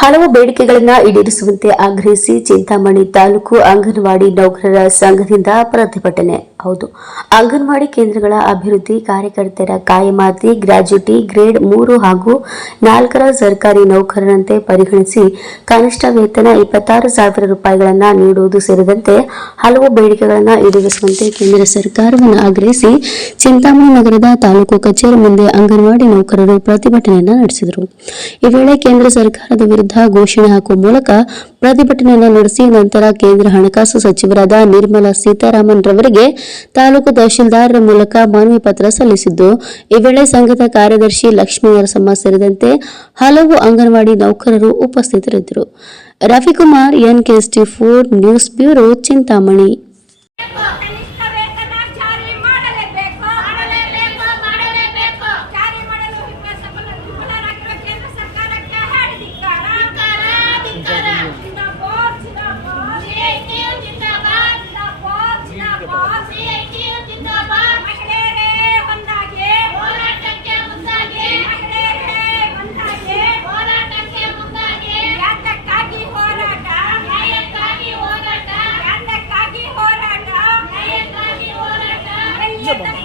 ಹಲವು ಬೇಡಿಕೆಗಳನ್ನು ಈಡೇರಿಸುವಂತೆ ಆಗ್ರಹಿಸಿ ಚಿಂತಾಮಣಿ ತಾಲೂಕು ಅಂಗನವಾಡಿ ನೌಕರರ ಸಂಘದಿಂದ ಪ್ರತಿಭಟನೆ. ಹೌದು, ಅಂಗನವಾಡಿ ಕೇಂದ್ರಗಳ ಅಭಿವೃದ್ಧಿ ಕಾರ್ಯಕರ್ತರ ಕಾಯಮಾತಿ ಗ್ರಾಜ್ಯುಟಿ ಗ್ರೇಡ್ ಮೂರು ಹಾಗೂ ನಾಲ್ಕರ ಸರ್ಕಾರಿ ನೌಕರರಂತೆ ಪರಿಗಣಿಸಿ ಕನಿಷ್ಠ ವೇತನ ಇಪ್ಪತ್ತಾರು ಸಾವಿರ ರೂಪಾಯಿಗಳನ್ನು ನೀಡುವುದು ಸೇರಿದಂತೆ ಹಲವು ಬೇಡಿಕೆಗಳನ್ನು ಈಡೇರಿಸುವಂತೆ ಕೇಂದ್ರ ಸರ್ಕಾರವನ್ನು ಆಗ್ರಹಿಸಿ ಚಿಂತಾಮಣಿ ನಗರದ ತಾಲೂಕು ಕಚೇರಿ ಮುಂದೆ ಅಂಗನವಾಡಿ ನೌಕರರು ಪ್ರತಿಭಟನೆಯನ್ನು ನಡೆಸಿದರು. ಈ ವೇಳೆ ಕೇಂದ್ರ ಸರ್ಕಾರದ ವಿರುದ್ಧ ಘೋಷಣೆ ಹಾಕುವ ಮೂಲಕ ಪ್ರತಿಭಟನೆಯನ್ನು ನಡೆಸಿ ನಂತರ ಕೇಂದ್ರ ಹಣಕಾಸು ಸಚಿವರಾದ ನಿರ್ಮಲಾ ಸೀತಾರಾಮನ್ ರವರಿಗೆ ತಾಲೂಕು ತಹಶೀಲ್ದಾರರ ಮೂಲಕ ಮನವಿ ಪತ್ರ ಸಲ್ಲಿಸಿದ್ದು, ಈ ವೇಳೆ ಸಂಘದ ಕಾರ್ಯದರ್ಶಿ ಲಕ್ಷ್ಮೀ ನರಸಮ್ಮ ಸೇರಿದಂತೆ ಹಲವು ಅಂಗನವಾಡಿ ನೌಕರರು ಉಪಸ್ಥಿತರಿದ್ದರು. Ravikumar, N K S T four news bureau, Chintamani. Come on.